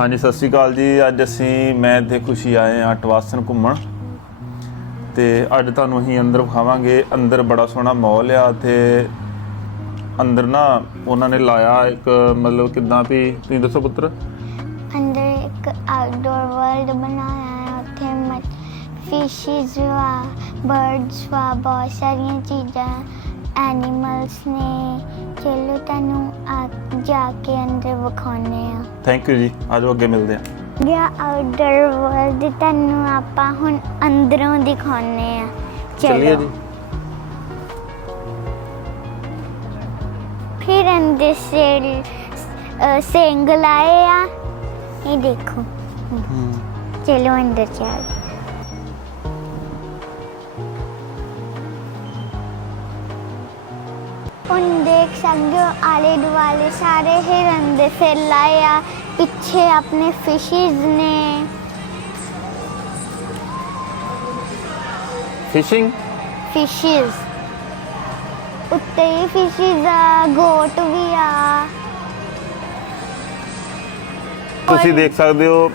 ਹਾਂਜੀ, ਸਤਿ ਸ਼੍ਰੀ ਅਕਾਲ ਜੀ। ਅੱਜ ਅਸੀਂ ਮੈਂ ਤੇ ਖੁਸ਼ੀ ਆਏ ਆ ਟਵਾਸਨ ਘੁੰਮਣ। ਤੇ ਅੱਜ ਤੁਹਾਨੂੰ ਅਸੀਂ ਅੰਦਰ ਵਿਖਾਵਾਂਗੇ। ਅੰਦਰ ਬੜਾ ਸੋਹਣਾ ਮਾਲ ਆ। ਤੇ ਅੰਦਰ ਨਾ ਉਹਨਾਂ ਨੇ ਲਾਇਆ ਇੱਕ ਮਤਲਬ ਕਿਦਾਂ ਵੀ, ਤੁਸੀਂ ਦੱਸੋ ਪੁੱਤਰ? ਅੰਦਰ ਇੱਕ ਆਊਟਡੋਰ ਵਰਲਡ ਬਣਾਇਆ ਹੈ। ਉੱਥੇ ਮਤ ਫਿਸ਼ਿਸ ਵਾ ਬਰਡਸ ਵਾ, ਬਹੁਤ ਸਾਰੀਆਂ ਚੀਜ਼ਾਂ ਐਨੀਮਲਸ ਨੇ ਚਲੋ ਤੁਹਾਨੂੰ ਆ ਜਾ ਕੇ ਅੰਦਰ ਵਿਖਾਉਂਦੇ ਆ ਥੈਂਕ ਯੂ ਜੀ। ਆਜੋ ਅੱਗੇ ਮਿਲਦੇ ਆ ਗਿਆ ਆਊਟਡੋਰ ਵਰਲਡ ਤੁਹਾਨੂੰ ਆਪਾਂ ਹੁਣ ਅੰਦਰੋਂ ਦਿਖਾਉਂਦੇ ਆ ਚੱਲੀਏ ਚਲੋ। ਜੀ। ਫਿਰ ਅੰਦਰ ਸੇਲ ਅ, ਸਿੰਗ ਲਾਏ ਆ। ਇਹ ਦੇਖੋ। ਚਲੋ ਅੰਦਰ ਚੱਲ। ਹੁਣ ਦੇਖ ਸਕਦੇ ਹੋ ਆਲੇ ਦੁਆਲੇ ਸਾਰੇ ਹਿਰਨ ਦੇ ਫਿਰ ਲਾਏ ਆ ਪਿੱਛੇ ਆਪਣੇ ਫਿਸ਼ਿਸ ਨੇ। ਫਿਸ਼ਿੰਗ ਫਿਸ਼ਿਸ ਉੱਤੇ ਹੀ ਫਿਸ਼ਿਸ ਆ ਗੋਟ ਵੀ ਆ। ਤੁਸੀਂ ਦੇਖ ਸਕਦੇ ਹੋ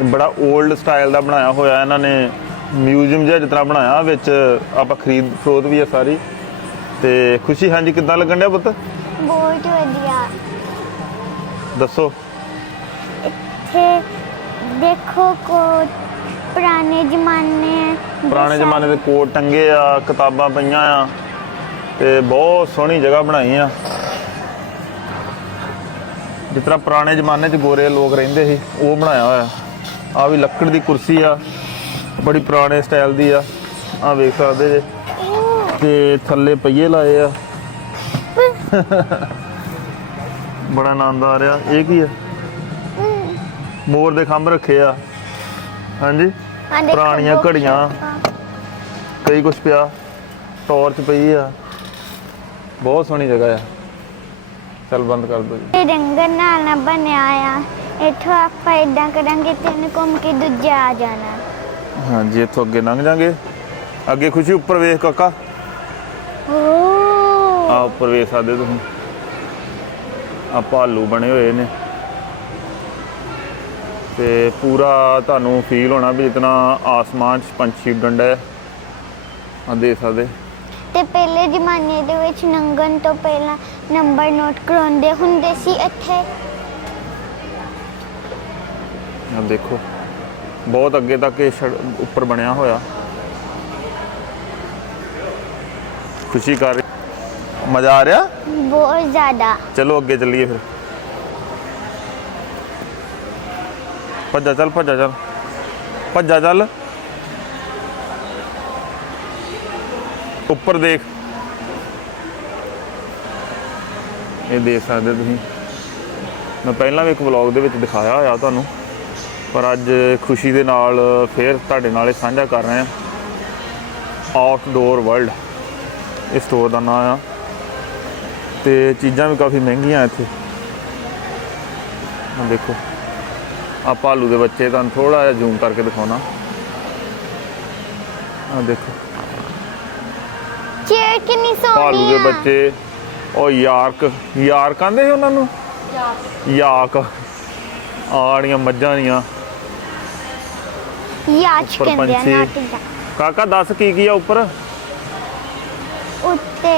ਇਹ ਬੜਾ 올ਡ ਸਟਾਈਲ ਦਾ ਬਣਾਇਆ ਹੋਇਆ ਇਹਨਾਂ ਨੇ ਮਿਊਜ਼ੀਅਮ ਜਿਹਾ ਤਰ੍ਹਾਂ ਬਣਾਇਆ ਵਿੱਚ ਆਪਾਂ ਖਰੀਦ ਫਰੋਤ ਵੀ ਹੈ ਸਾਰੀ। ਤੇ ਖੁਸ਼ੀ ਹਾਂਜੀ ਕਿੱਦਾਂ ਲੱਗਣ ਡਿਆ ਪੁੱਤ? ਬਹੁਤ ਵਧੀਆ। ਦੱਸੋ। ਇੱਥੇ ਦੇਖੋ ਕੋ ਪੁਰਾਣੇ ਜ਼ਮਾਨੇ ਦੇ ਪੁਰਾਣੇ ਜ਼ਮਾਨੇ ਦੇ ਕੋਟ ਟੰਗੇ ਆ ਕਿਤਾਬਾਂ ਪਈਆਂ ਆ ਤੇ ਬਹੁਤ ਸੋਹਣੀ ਜਗ੍ਹਾ ਬਣਾਈ ਆ। ਜਿਸ ਤਰ੍ਹਾਂ ਪੁਰਾਣੇ ਜ਼ਮਾਨੇ 'ਚ ਗੋਰੇ ਲੋਕ ਰਹਿੰਦੇ ਸੀ ਉਹ ਬਣਾਇਆ ਹੋਇਆ। ਆ ਵੀ ਲੱਕੜ ਦੀ ਕੁਰਸੀ ਆ ਬੜੀ ਪੁਰਾਣੇ ਸਟਾਈਲ ਦੀ ਆ। ਆ ਵੇਖ ਸਕਦੇ ਜੇ। ਤੇ ਥੱਲੇ ਪਹੀਏ ਲਾਏ ਆ। ਬੜਾ ਆਨੰਦ ਆ ਰਿਹਾ। ਇਹ ਕੀ ਆ? ਮੋਰ ਦੇ ਖੰਭ ਰੱਖੇ ਆ। ਹਾਂਜੀ? ਪੁਰਾਣੀਆਂ ਘੜੀਆਂ। ਕਈ ਕੁਛ ਪਿਆ। ਟਾਰਚ ਪਈ ਆ। ਬਹੁਤ ਸੋਹਣੀ ਜਗ੍ਹਾ ਆ। ਚੱਲ ਬੰਦ ਕਰ ਦੋ ਜੀ। ਰੰਗਨ ਨਾਲ ਨਾ ਬਣਿਆ ਆ। ਇੱਥੋਂ ਆਪਾਂ ਇਦਾਂ ਕਰਾਂਗੇ ਤਿੰਨ ਘੁੰਮ ਕੇ ਦੂਜੇ ਆ ਜਾਣਾ। ਹਾਂਜੀ ਇੱਥੋਂ ਅੱਗੇ ਲੰਘ ਜਾਾਂਗੇ। ਅੱਗੇ ਖੁਸ਼ੀ ਉੱਪਰ ਵੇਖ ਕਾਕਾ। ਆ ਉੱਪਰ ਵੇਖ ਸਕਦੇ ਤੁਸੀਂ। ਆ ਭਾਲੂ ਬਣੇ ਹੋਏ ਨੇ। ਤੇ ਪੂਰਾ ਤੁਹਾਨੂੰ ਫੀਲ ਹੋਣਾ ਵੀ ਜਿਤਨਾ ਆਸਮਾਨ 'ਚ ਪੰਛੀ ਉੱਡਣ ਡਿਆ ਆ। ਦੇਖ ਸਕਦੇ। ਤੇ ਪਹਿਲੇ ਜ਼ਮਾਨੇ ਦੇ ਵਿੱਚ ਨੰਗਨ ਤੋਂ ਪਹਿਲਾਂ ਨੰਬਰ ਨੋਟ ਕਰਾਉਂਦੇ ਹੁੰਦੇ ਸੀ ਇੱਥੇ। ਆ ਦੇਖੋ। ਬਹੁਤ ਅੱਗੇ ਤੱਕ ਇਹ ਉੱਪਰ ਬਣਿਆ ਹੋਇਆ। ਖੁਸ਼ੀ ਕਰ ਰਹੀ- ਮਜ਼ਾ ਆ ਰਿਹਾ? ਬਹੁਤ ਜ਼ਿਆਦਾ। ਚਲੋ ਅੱਗੇ ਚੱਲੀਏ ਫਿਰ। ਭੱਜਾ ਚੱਲ ਭੱਜਾ ਚੱਲ। ਭੱਜਾ ਚੱਲ। ਉੱਪਰ ਦੇਖ। ਇਹ ਦੇਖ ਸਕਦੇ ਤੁਸੀਂ। ਮੈਂ ਪਹਿਲਾਂ ਵੀ ਇੱਕ ਵਲੌਗ ਦੇ ਵਿੱਚ ਦਿਖਾਇਆ ਹੋਇਆ ਤੁਹਾਨੂੰ। ਪਰ ਅੱਜ ਖੁਸ਼ੀ ਦੇ ਨਾਲ ਫੇਰ ਤੁਹਾਡੇ ਨਾਲ ਇਹ ਸਾਂਝਾ ਕਰ ਰਹੇ ਹਾਂ। ਆਊਟਡੋਰ ਵਰਲਡ ਇਸ ਸਟੋਰ ਦਾ ਨਾਮ ਆ। ਤੇ ਚੀਜ਼ਾਂ ਵੀ ਕਾਫੀ ਮਹਿੰਗੀਆਂ ਇੱਥੇ। ਆਹ ਦੇਖੋ। ਆ ਭਾਲੂ ਦੇ ਬੱਚੇ ਤੁਹਾਨੂੰ ਥੋੜਾ ਜਿਹਾ ਜ਼ੂਮ ਕਰਕੇ ਦਿਖਾਉਣਾ। ਆ ਦੇਖੋ। ਚੇਅਰ ਕਿੰਨੀ ਭਾਲੂ ਸੋਹਣੀ ਦੇ ਆ। ਬੱਚੇ। ਉਹ ਯਾਰਕ। ਯਾਰਕ ਕਹਿੰਦੇ ਸੀ ਉਹਨਾਂ ਨੂੰ? ਯਾਕ ਆੜੀਆਂ ਮੱਝਾਂ ਦੀਆਂ। ਯਾਚ ਕਹਿੰਦੇ ਆ ਜਾ ਕਾਕਾ ਦੱਸ ਕੀ ਕੀ ਆ ਉੱਪਰ? ਉੱਤੇ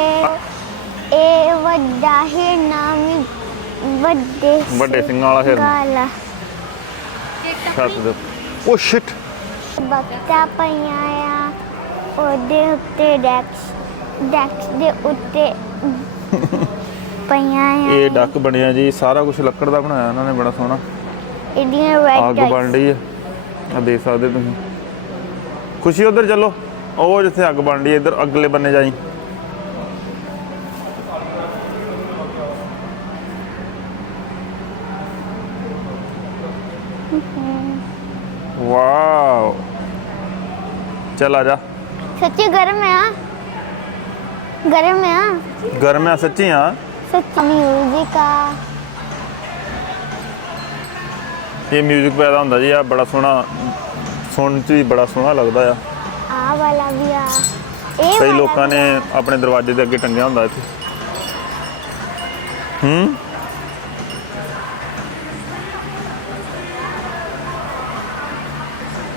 ਇਹ ਵੱਡਾ ਹਿਰਨਾ ਵੀ ਵੱਡੇ ਵੱਡੇ ਸਿੰਘਾਂ ਵਾਲਾ ਹਿਰਨ। ਗਾਲਾ। ਛੱਤ ਦੇ। ਉਹ ਸ਼ਿਟ ਬਕਤਾ ਪਈਆਂ ਆ ਉਹਦੇ ਉੱਤੇ ਡੈਕਸ ਡੈਕਸ ਦੇ ਉੱਤੇ ਪਈਆਂ ਆ। ਇਹ ਡੱਕ ਬਣਿਆ ਜੀ ਸਾਰਾ ਕੁਝ ਲੱਕੜ ਦਾ ਬਣਾਇਆ ਇਹਨਾਂ ਨੇ ਬੜਾ ਸੋਹਣਾ। ਇਹਦੀਆਂ ਅੱਗ ਰੈਡ ਬਣ ਰਹੀ ਹੈ ਆ ਦੇਖ ਸਕਦੇ ਤੁਸੀਂ। ਖੁਸ਼ੀ ਉਧਰ ਚੱਲੋ। ਉਹ ਜਿੱਥੇ ਅੱਗ ਬਣ ਰਹੀ ਹੈ ਇੱਧਰ ਅਗਲੇ ਬੰਨੇ ਜਾਈ ਵਾਓ ਚੱਲ ਆ ਜਾ। ਸੱਚੀ ਗਰਮ ਆ। ਗਰਮ ਆ। ਗਰਮ ਆ ਸੱਚੀ ਆ। ਸੱਚੀ ਮਿਊਜ਼ਿਕ ਆ। ਇਹ 뮤직 ਪੈਦਾ ਹੁੰਦਾ ਜੀ ਆ ਬੜਾ ਸੋਹਣਾ ਸੁਣਨ ਚ ਵੀ ਬੜਾ ਸੋਹਣਾ ਲੱਗਦਾ ਆ। ਆ ਵਾਲਾ ਵੀ ਆ। ਇਹ ਕਈ ਵਾਲਾ ਲੋਕਾਂ ਵੀ ਨੇ ਆ। ਆਪਣੇ ਦਰਵਾਜ਼ੇ ਦੇ ਅੱਗੇ ਟੰਗਿਆ ਹੁੰਦਾ ਇੱਥੇ। ਹੂੰ?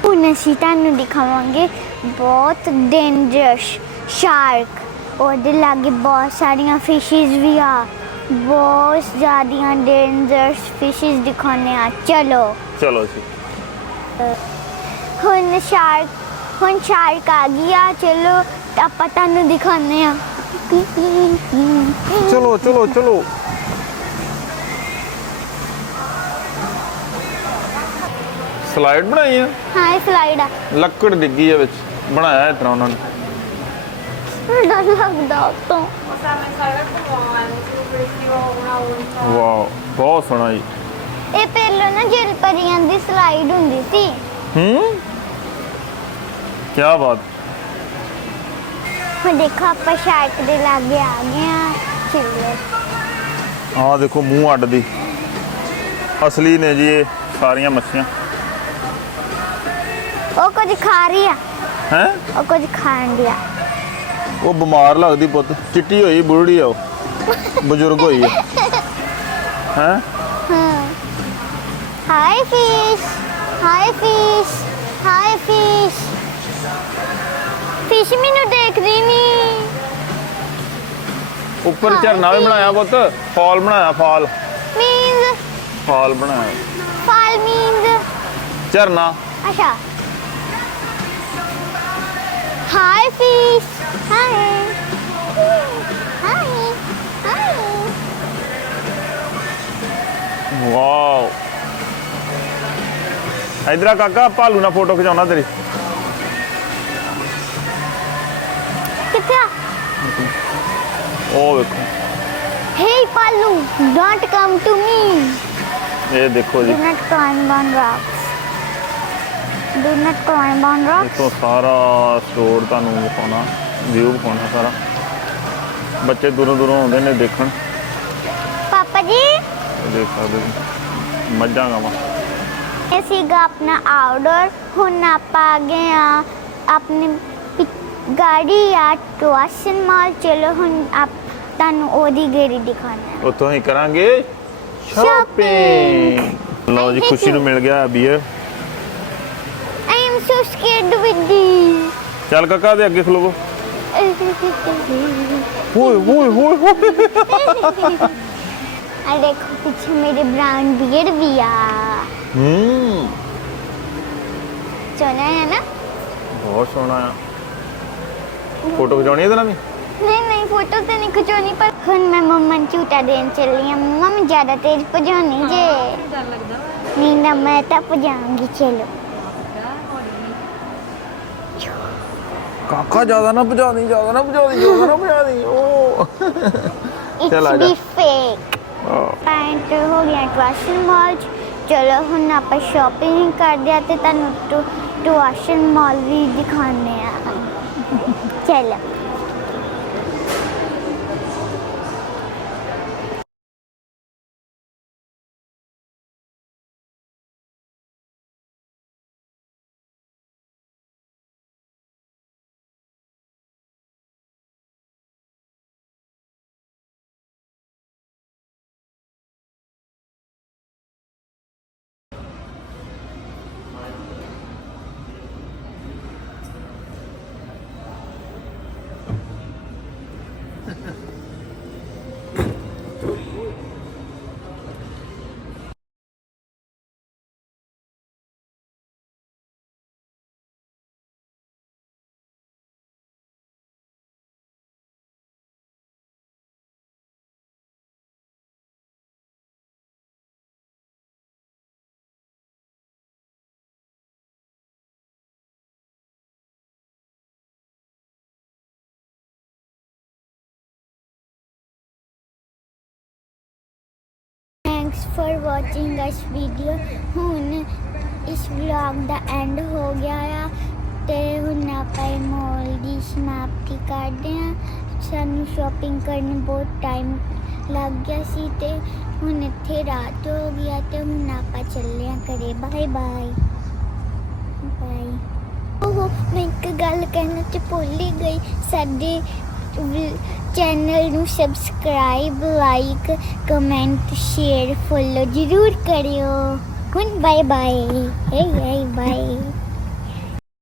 ਹੁਣ ਅਸੀਂ ਤੁਹਾਨੂੰ ਦਿਖਾਵਾਂਗੇ ਬਹੁਤ ਡੇਂਜਰਸ ਸ਼ਾਰਕ ਉਹਦੇ ਲਾਗੇ ਬਹੁਤ ਸਾਰੀਆਂ ਫਿਸ਼ਿਸ ਵੀ ਆ ਬਹੁਤ ਜ਼ਿਆਦੀਆਂ ਡੇਂਜਰਸ ਫਿਸ਼ਿਸ ਦਿਖਾਉਣੇ ਆ ਚਲੋ ਚਲੋ ਜੀ ਹੁਣ ਸ਼ਾਰਕ ਹੁਣ ਸ਼ਾਰਕ ਆ ਗਈ ਆ ਚਲੋ ਆਪਾਂ ਤੁਹਾਨੂੰ ਦਿਖਾਉਂਦੇ ਆ ਚਲੋ ਚਲੋ ਚਲੋ ਸਲਾਈਡ ਬਣਾਈ ਆ? ਹਾਂ ਇਹ ਸਲਾਈਡ ਆ। ਲੱਕੜ ਡਿੱਗੀ ਆ ਵਿੱਚ। ਬਣਾਇਆ ਇਸ ਤਰ੍ਹਾਂ ਉਹਨਾਂ ਨੇ। ਡਰ ਲੱਗਦਾ ਉਤੋਂ। ਵਾਓ ਬਹੁਤ ਸੋਹਣਾ ਜੀ। ਇਹ ਪਹਿਲਾਂ ਨਾ ਜਲ ਪਰੀਆਂ ਦੀ ਸਲਾਈਡ ਹੁੰਦੀ ਸੀ। ਹੂੰ? ਕੀ ਬਾਤ। ਹੁਣ ਦੇਖੋ ਆਪਾਂ ਸ਼ਾਰਕ ਦੇ ਲਾਗੇ ਆ ਗਏ ਆ ਚਲੋ। ਆਹ ਦੇਖੋ ਮੂੰਹ ਅੱਡਦੀ ਅਸਲੀ ਨੇ ਜੀ ਇਹ ਸਾਰੀਆਂ ਮੱਛੀਆਂ। ਉਹ ਕੁਝ ਖਾ ਰਹੀ ਆ। ਹੈ? ਉਹ ਕੁਝ ਖਾਣ ਡਿਆ। ਉਹ ਬਿਮਾਰ ਲੱਗਦੀ ਪੁੱਤ। ਚਿੱਟੀ ਹੋਈ ਬੁਰੜੀ ਆ ਉਹ। ਬਜ਼ੁਰਗ ਹੋਈ ਹੈ ਹੈ? ਹਾਂ। Hi fish hi fish hi fish. Fish ਮੈਨੂੰ ਦੇਖਦੀ ਨਹੀਂ ਉੱਪਰ ਝਰਨਾ ਵੀ ਬਣਾਇਆ ਪੁੱਤ। ਫਾਲ ਬਣਾਇਆ ਫਾਲ। ਮੀਨਸ ਫਾਲ ਬਣਾਇਆ। ਫਾਲ ਮੀਨਸ ਝਰਨਾ। ਅੱਛਾ। Hi fish hi hi hi wow ਇਧਰ ਕਾਕਾ ਭਾਲੂ ਨਾਲ ਫੋਟੋ ਖਿਚਾਉਣਾ ਤੇਰੀ ਕਿੱਥੇ ਆ ਉਹ ਵੇਖੋ Hey Palu, don't come to me. ਇਹ ਦੇਖੋ ਜੀ Do not climb Do not climb on rocks. ਇਤੋਂ ਸਾਰਾ ਸਟੋਰ ਤੁਹਾਨੂੰ ਵਿਖਾਉਣਾ ਵਿਊ ਵਿਖਾਉਣਾ ਸਾਰਾ। ਬੱਚੇ ਦੂਰੋਂ ਦੂਰੋਂ ਆਉਂਦੇ ਨੇ ਦੇਖਣ। ਪਾਪਾ ਜੀ? ਇਹ ਦੇਖ ਸਕਦੇ ਜੀ ਮੱਝਾਂ ਗਾਵਾਂ। ਇਹ ਸੀਗਾ ਆਪਣਾ ਆਊਟਡੋਰ ਹੁਣ ਆਪਾਂ ਆ ਗਏ ਆ ਆਪਣੀ ਪਿ- ਗਾੜੀ ਆ ਟਵਾਸ਼ਨ ਮਾਲ ਚਲੋ ਹੁਣ ਆਪ ਤੁਹਾਨੂੰ ਉਹਦੀ ਗੇੜੀ ਦਿਖਾਣਾ ਉੱਥੋਂ ਹੀ ਕਰਾਂਗੇ ਸ਼ਾਪਿੰਗ ਲਓ ਜੀ ਖੁਸ਼ੀ ਨੂੰ ਮਿਲ ਗਿਆ bear I am so scared with the ਚੱਲ ਕਾਕਾ ਦੇ ਅੱਗੇ ਖਲੋਵੋ। ਓਏ ਓਏ ਓਏ ਓਏ। ਆ ਦੇਖੋ ਪਿੱਛੇ ਮੇਰੇ ਬ੍ਰਾਊਨ ਬੀਅਰ ਵੀ ਆ। ਹੂੰ। ਚੋਣਾ ਹੈ ਨਾ? ਬਹੁਤ ਸੋਹਣਾ ਆ। ਫੋਟੋ ਖਿਚਾਉਣੀ ਇਹਦੇ ਨਾਲ ਵੀ? ਨਹੀਂ ਨਹੀਂ ਫੋਟੋ ਤੇ ਨਹੀਂ ਖਿਚਾਉਣੀ ਪਰ ਹੁਣ ਮੈਂ ਮੰਮਾ ਨੂੰ ਝੂਟਾ ਦੇਣ ਚੱਲੀ ਆ। ਮੰਮਾ ਮੈਂ ਜ਼ਿਆਦਾ ਤੇਜ਼ ਭਜਾਉਣੀ ਜੇ। ਨਹੀਂ ਨਾ ਮੈਂ ਤਾਂ ਭਜਾਉਂਗੀ ਚਲੋ। ਕਾਕਾ ਜ਼ਿਆਦਾ ਨਾ ਭਜਾ ਦੀ ਜ਼ਿਆਦਾ ਨਾ ਭਜਾ ਦੀ ਜ਼ਿਆਦਾ ਨਾ ਭਜਾ ਦੀ ਓ ਚੱਲ ਆ ਇਟਸ। ਵੀ ਫੇਕ ਪੈਂਟ ਹੋ ਗਿਆ ਟਵਾਸ਼ਨ ਮਾਲ ਚ। ਚਲੋ ਹੁਣ ਆਪਾਂ ਸ਼ਾਪਿੰਗ ਕਰਦੇ ਆ ਤੇ ਤੁਹਾਨੂੰ ਟੂ- ਟਵਾਸ਼ਨ ਮਾਲ ਵੀ ਦਿਖਾਉਂਦੇ ਆ ਚਲੋ। Thanks for watching this video ਹੁਣ ਇਸ ਵਲੌਗ ਦਾ ਐਂਡ ਹੋ ਗਿਆ ਆ ਤੇ ਹੁਣ ਆਪਾਂ ਇਹ ਮੋਲ ਦੀ ਸਮਾਪਤੀ ਕਰਦੇ ਆ ਸਾਨੂੰ ਸ਼ਾਪਿੰਗ ਕਰਨ ਬਹੁਤ ਟਾਈਮ ਲੱਗ ਗਿਆ ਸੀ ਤੇ ਹੁਣ ਇੱਥੇ ਰਾਤ ਹੋ ਗਿਆ ਤੇ ਹੁਣ ਆਪਾਂ ਚੱਲੇ ਆ ਘਰੇ। ਬਾਏ ਬਾਏ ਬਾਏ ਉਹ ਮੈਂ ਇੱਕ ਗੱਲ ਕਹਿਣਾ ਤੇ ਭੁੱਲ ਹੀ ਗਈ। ਸਾਡੇ ਚੈਨਲ ਨੂੰ subscribe like comment share follow ਜ਼ਰੂਰ ਕਰਿਓ। ਹੁਣ ਬਾਏ ਬਾਏ ਹੇ ਹੇ